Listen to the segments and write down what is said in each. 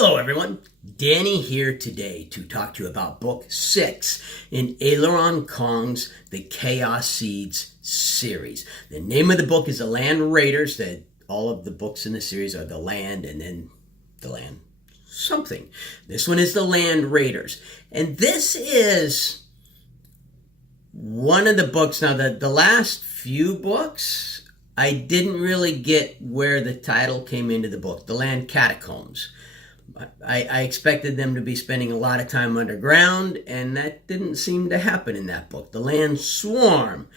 Hello everyone, Danny here today to talk to you about book 6 in Aleron Kong's The Chaos Seeds series. The name of the book is The Land Raiders. All of the books in the series are The Land and then The Land something. This one is The Land Raiders. And this is one of the books. Now the last few books, I didn't really get where the title came into the book, The Land Catacombs. I expected them to be spending a lot of time underground, and that didn't seem to happen in that book. The Land Swarm.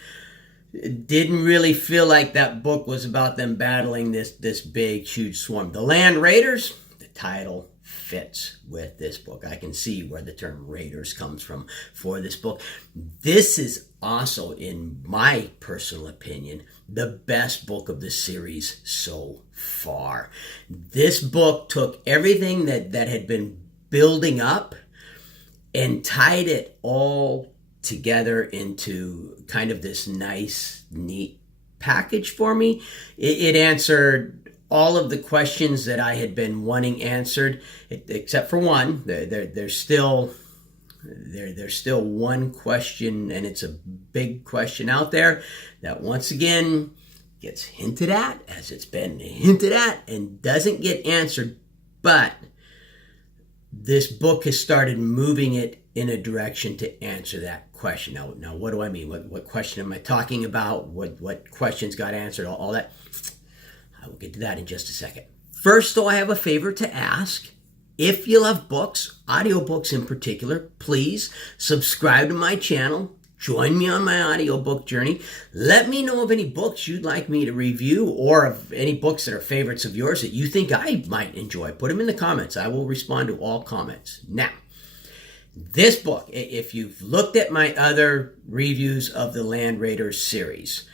It didn't really feel like that book was about them battling this big, huge swarm. The Land Raiders, the title fits with this book. I can see where the term raiders comes from for this book. This is also, in my personal opinion, the best book of the series so far. This book took everything that had been building up and tied it all together into kind of this nice, neat package for me. It answered all of the questions that I had been wanting answered, except for one. There's still one question, and it's a big question out there that once again gets hinted at, as it's been hinted at, and doesn't get answered. But this book has started moving it in a direction to answer that question. Now what do I mean? What question am I talking about? What questions got answered? All that. I will get to that in just a second. First, though, I have a favor to ask. If you love books, audiobooks in particular, please subscribe to my channel. Join me on my audiobook journey. Let me know of any books you'd like me to review, or of any books that are favorites of yours that you think I might enjoy. Put them in the comments. I will respond to all comments. Now, this book, if you've looked at my other reviews of the Land Raiders series,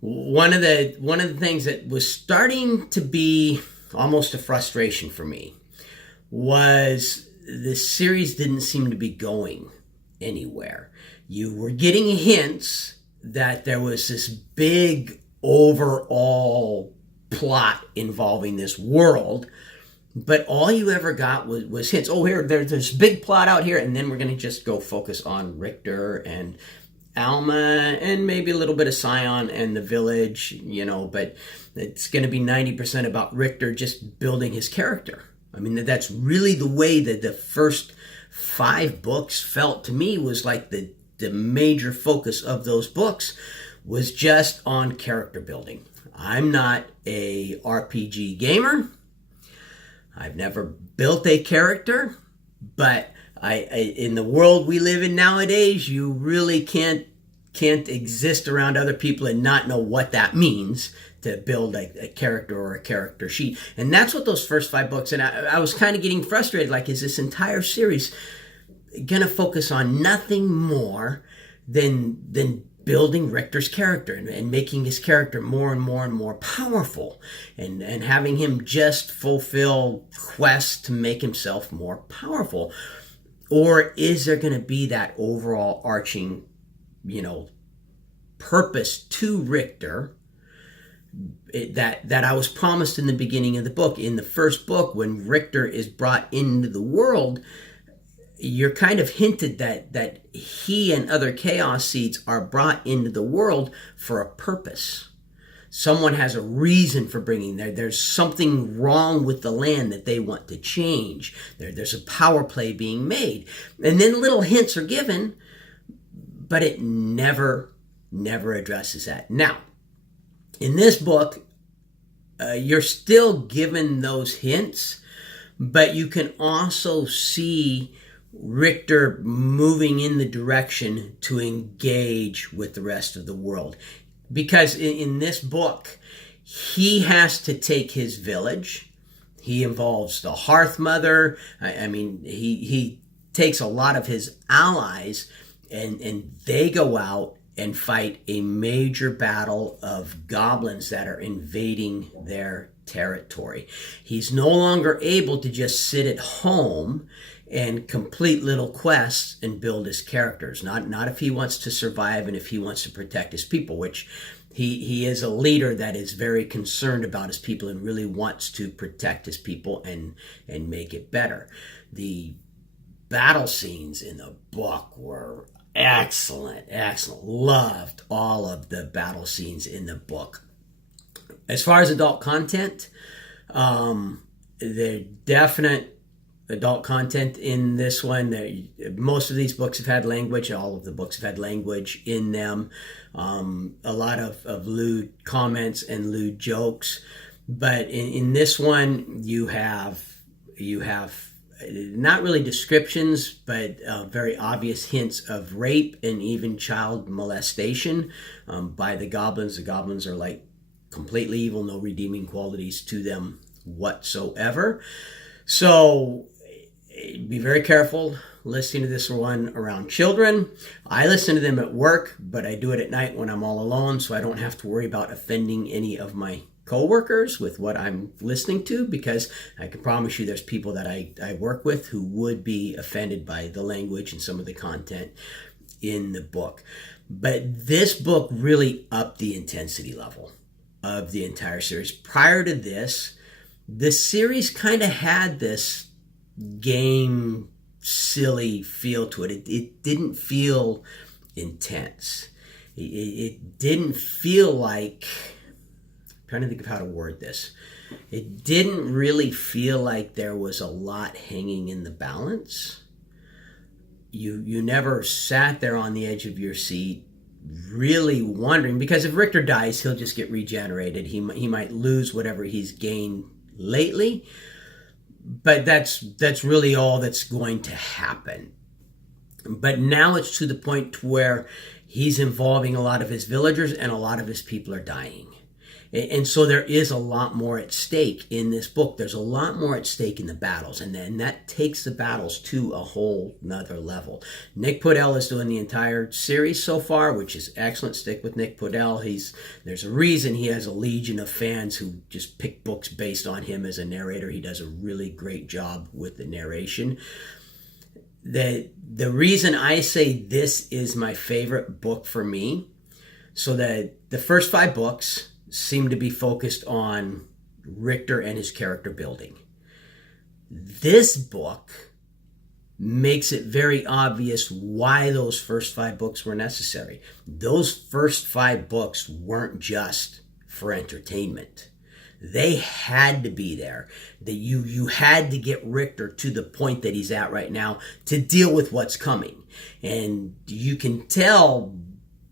one of the things that was starting to be almost a frustration for me was the series didn't seem to be going anywhere. You were getting hints that there was this big overall plot involving this world, but all you ever got was hints. Oh, there's this big plot out here, and then we're going to just go focus on Richter and Alma and maybe a little bit of Scion and the village, but it's going to be 90% about Richter just building his character. I mean, that's really the way that the first 5 books felt to me, was like the major focus of those books was just on character building. I'm not a RPG gamer. I've never built a character, but in the world we live in nowadays, you really can't exist around other people and not know what that means to build a character or a character sheet. And that's what those first 5 books, and I was kind of getting frustrated, like, is this entire series gonna focus on nothing more than building Richter's character and making his character more and more and more powerful, and having him just fulfill quests to make himself more powerful? Or is there going to be that overall arching, purpose to Richter that I was promised in the beginning of the book? In the first book, when Richter is brought into the world, you're kind of hinted that he and other Chaos Seeds are brought into the world for a purpose. Someone has a reason for bringing there. There's something wrong with the land that they want to change. There's a power play being made. And then little hints are given, but it never addresses that. Now, in this book, you're still given those hints, but you can also see Richter moving in the direction to engage with the rest of the world. Because in this book, he has to take his village. He involves the Hearth Mother. I mean, he takes a lot of his allies, and they go out and fight a major battle of goblins that are invading their territory. He's no longer able to just sit at home and complete little quests and build his characters. Not if he wants to survive and if he wants to protect his people, which he is a leader that is very concerned about his people and really wants to protect his people and make it better. The battle scenes in the book were excellent. Loved all of the battle scenes in the book. As far as adult content, there definite adult content in this one. Most of these books have had language. All of the books have had language in them. A lot of lewd comments and lewd jokes. But in this one, you have not really descriptions, but very obvious hints of rape and even child molestation by the goblins. The goblins are like completely evil, no redeeming qualities to them whatsoever. So be very careful listening to this one around children. I listen to them at work, but I do it at night when I'm all alone, so I don't have to worry about offending any of my co-workers with what I'm listening to, because I can promise you there's people that I work with who would be offended by the language and some of the content in the book. But this book really upped the intensity level of the entire series. Prior to this, the series kind of had this game silly feel to it. It didn't feel intense. It didn't feel like, I'm trying to think of how to word this. It didn't really feel like there was a lot hanging in the balance. You never sat there on the edge of your seat really wondering, because if Richter dies, he'll just get regenerated. He might lose whatever he's gained lately, but that's really all that's going to happen. But now it's to the point where he's involving a lot of his villagers and a lot of his people are dying. And so there is a lot more at stake in this book. There's a lot more at stake in the battles, and then that takes the battles to a whole nother level. Nick Podehl is doing the entire series so far, which is excellent. Stick with Nick Podehl. There's a reason he has a legion of fans who just pick books based on him as a narrator. He does a really great job with the narration. The reason I say this is my favorite book for me, so that the first 5 books seem to be focused on Richter and his character building. This book makes it very obvious why those first 5 books were necessary. Those first 5 books weren't just for entertainment. They had to be there. That you had to get Richter to the point that he's at right now to deal with what's coming. And you can tell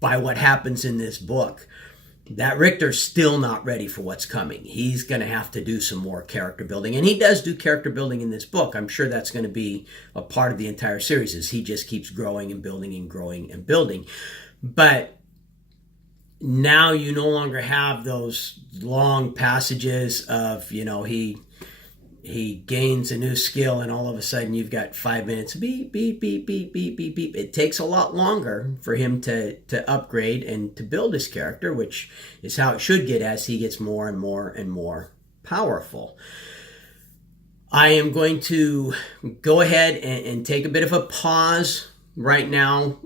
by what happens in this book that Richter's still not ready for what's coming. He's going to have to do some more character building. And he does do character building in this book. I'm sure that's going to be a part of the entire series, as he just keeps growing and building and growing and building. But now you no longer have those long passages of, he gains a new skill and all of a sudden you've got 5 minutes, beep, beep, beep, beep, beep, beep, beep. It takes a lot longer for him to upgrade and to build his character, which is how it should get as he gets more and more and more powerful. I am going to go ahead and take a bit of a pause right now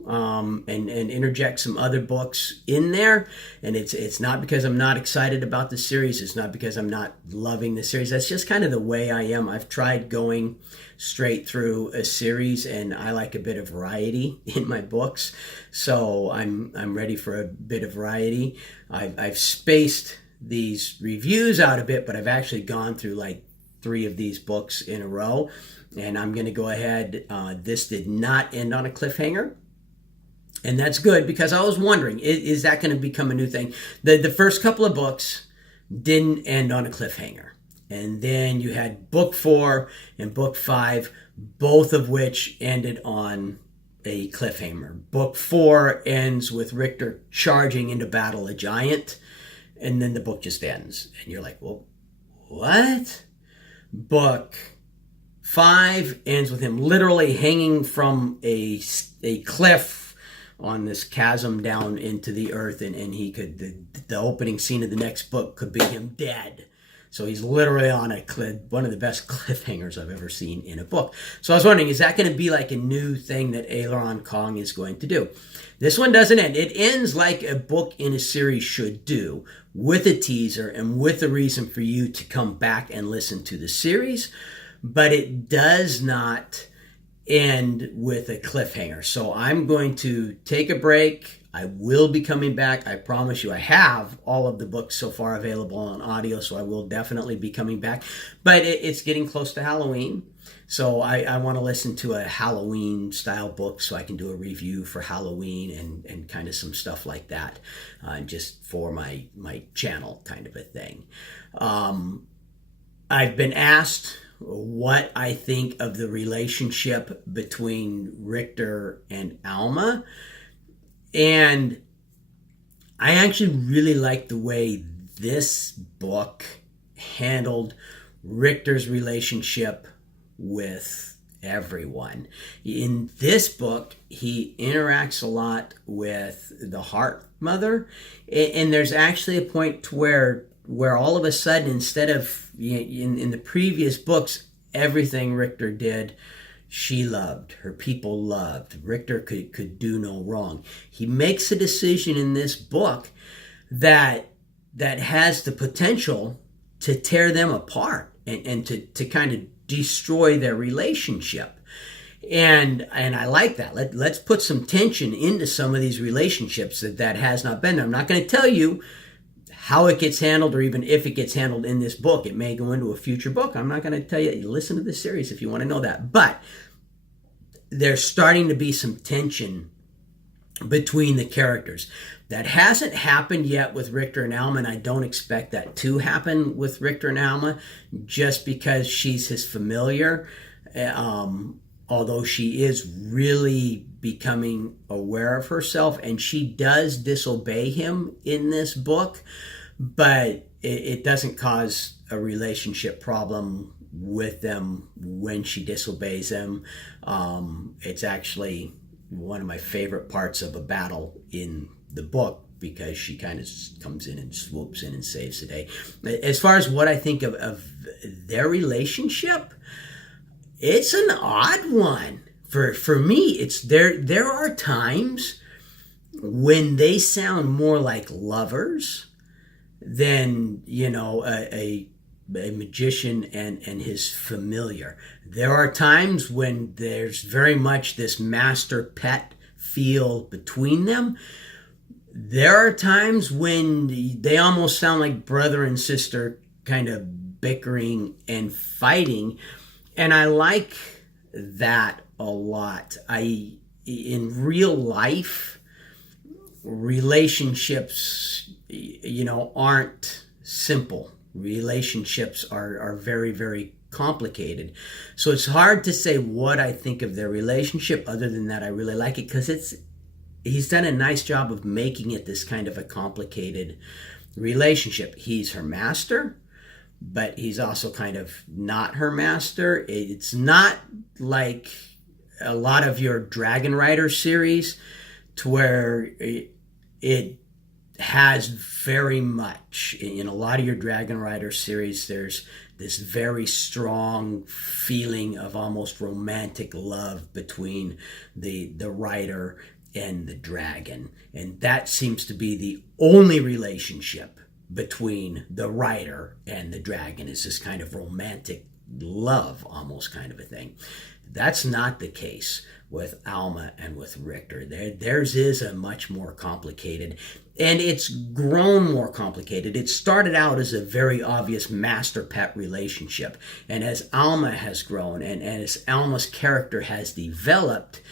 and interject some other books in there. And it's not because I'm not excited about the series. It's not because I'm not loving the series. That's just kind of the way I am. I've tried going straight through a series, and I like a bit of variety in my books. So I'm ready for a bit of variety. I've spaced these reviews out a bit, but I've actually gone through like 3 of these books in a row. And I'm going to go ahead. This did not end on a cliffhanger. And that's good, because I was wondering, is that going to become a new thing? The first couple of books didn't end on a cliffhanger. And then you had book 4 and book 5, both of which ended on a cliffhanger. Book 4 ends with Richter charging into battle a giant. And then the book just ends. And you're like, well, what? Book 5 ends with him literally hanging from a cliff on this chasm down into the earth, and he could, the opening scene of the next book could be him dead. So he's literally on one of the best cliffhangers I've ever seen in a book. So I was wondering, is that going to be like a new thing that Aleron Kong is going to do? This one doesn't end. It ends like a book in a series should do, with a teaser and with a reason for you to come back and listen to the series. But it does not end with a cliffhanger. So I'm going to take a break. I will be coming back. I promise you. I have all of the books so far available on audio, so I will definitely be coming back. But it's getting close to Halloween, so I want to listen to a Halloween style book so I can do a review for Halloween and kind of some stuff like that, just for my channel kind of a thing. I've been asked what I think of the relationship between Richter and Alma. And I actually really like the way this book handled Richter's relationship with everyone. In this book, he interacts a lot with the Heart Mother, and there's actually a point to where all of a sudden, instead of in the previous books, everything Richter did, she loved, her people loved. Richter could do no wrong. He makes a decision in this book that has the potential to tear them apart and to kind of destroy their relationship. And I like that. Let's put some tension into some of these relationships that has not been there. I'm not going to tell you how it gets handled, or even if it gets handled in this book. It may go into a future book. I'm not going to tell you. Listen to the series if you want to know that. But there's starting to be some tension between the characters. That hasn't happened yet with Richter and Alma, and I don't expect that to happen with Richter and Alma, just because she's his familiar. Although she is really becoming aware of herself, and she does disobey him in this book, but it doesn't cause a relationship problem with them when she disobeys him. It's actually one of my favorite parts of a battle in the book, because she kind of comes in and swoops in and saves the day. As far as what I think of their relationship, it's an odd one. For me, it's there are times when they sound more like lovers than, a magician and his familiar. There are times when there's very much this master pet feel between them. There are times when they almost sound like brother and sister, kind of bickering and fighting. And I like that a lot. In real life, relationships, aren't simple. Relationships are very, very complicated. So it's hard to say what I think of their relationship, other than that I really like it, because he's done a nice job of making it this kind of a complicated relationship. He's her master, but he's also kind of not her master. It's not like a lot of your Dragon Rider series, to where it has very much, in a lot of your Dragon Rider series, there's this very strong feeling of almost romantic love between the rider and the dragon. And that seems to be the only relationship between the rider and the dragon, is this kind of romantic love, almost kind of a thing. That's not the case with Alma and with Richter. Theirs is a much more complicated, and it's grown more complicated. It started out as a very obvious master-pet relationship, and as Alma has grown and as Alma's character has developed,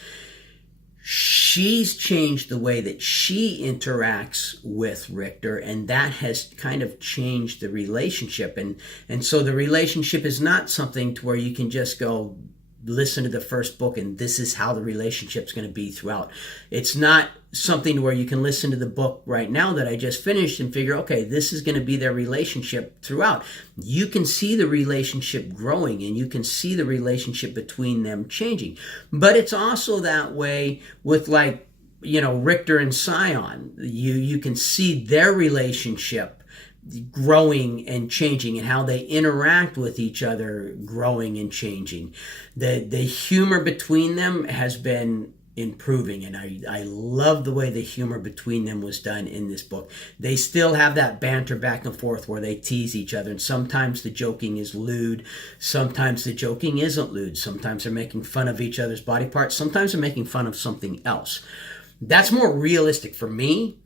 she's changed the way that she interacts with Richter, and that has kind of changed the relationship. And so the relationship is not something to where you can just go listen to the first book and this is how the relationship's going to be throughout. It's not something where you can listen to the book right now that I just finished and figure, okay, this is going to be their relationship throughout. You can see the relationship growing, and you can see the relationship between them changing. But it's also that way with, like, Richter and Scion. You can see their relationship growing and changing, and how they interact with each other growing and changing. The humor between them has been improving, and I love the way the humor between them was done in this book. They still have that banter back and forth where they tease each other, and sometimes the joking is lewd, sometimes the joking isn't lewd, sometimes they're making fun of each other's body parts, sometimes they're making fun of something else. That's more realistic for me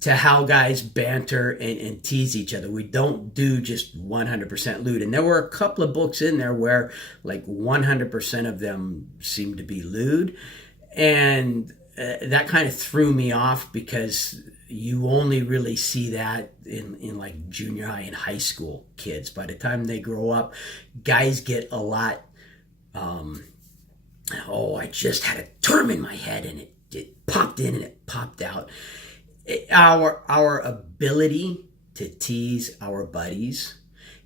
to how guys banter and tease each other. We don't do just 100% lewd. And there were a couple of books in there where like 100% of them seemed to be lewd. And that kind of threw me off, because you only really see that in like junior high and high school kids. By the time they grow up, guys get a lot, I just had a term in my head and it popped in and it popped out. Our ability to tease our buddies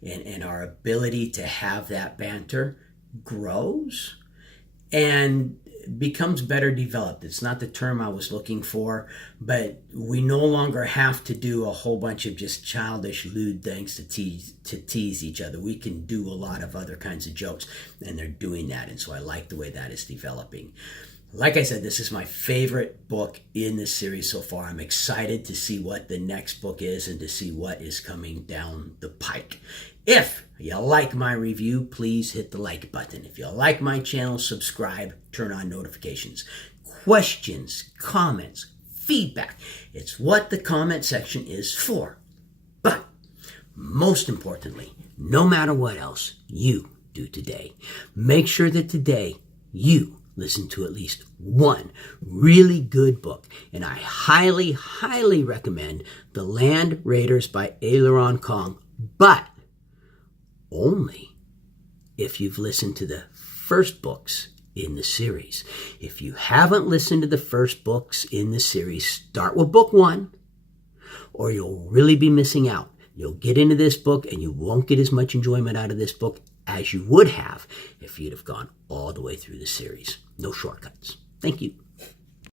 and our ability to have that banter grows and becomes better developed. It's not the term I was looking for, but we no longer have to do a whole bunch of just childish, lewd things to tease each other. We can do a lot of other kinds of jokes, and they're doing that, and so I like the way that is developing. Like I said, this is my favorite book in this series so far. I'm excited to see what the next book is and to see what is coming down the pike. If you like my review, please hit the like button. If you like my channel, subscribe, turn on notifications. Questions, comments, feedback. It's what the comment section is for. But most importantly, no matter what else you do today, make sure that today you listen to at least one really good book. And I highly, highly recommend The Land Raiders by Aleron Kong, but only if you've listened to the first books in the series. If you haven't listened to the first books in the series, start with book 1, or you'll really be missing out. You'll get into this book and you won't get as much enjoyment out of this book as you would have if you'd have gone all the way through the series. No shortcuts. Thank you.